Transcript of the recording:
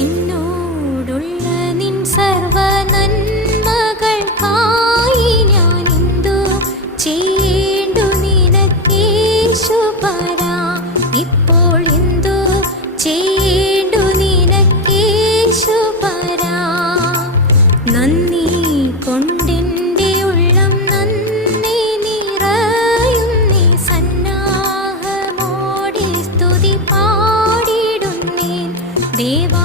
എന്നോടുള്ള നിൻ സർവ നന്മകൾക്കായി ഞാൻ എന്തു ചെയ്യേണ്ടു നിനക്കേശുപരാ. ഇപ്പോൾ എന്തു ചെയ്യേണ്ടു നിനക്കേശുപരാ. നന്ദി കൊണ്ടെൻ്റെ ഉള്ളം നന്ദി നിറയും നീ സന്നാഹമോടെ സ്തുതി പാടിടുന്നേൻ ദേവാ.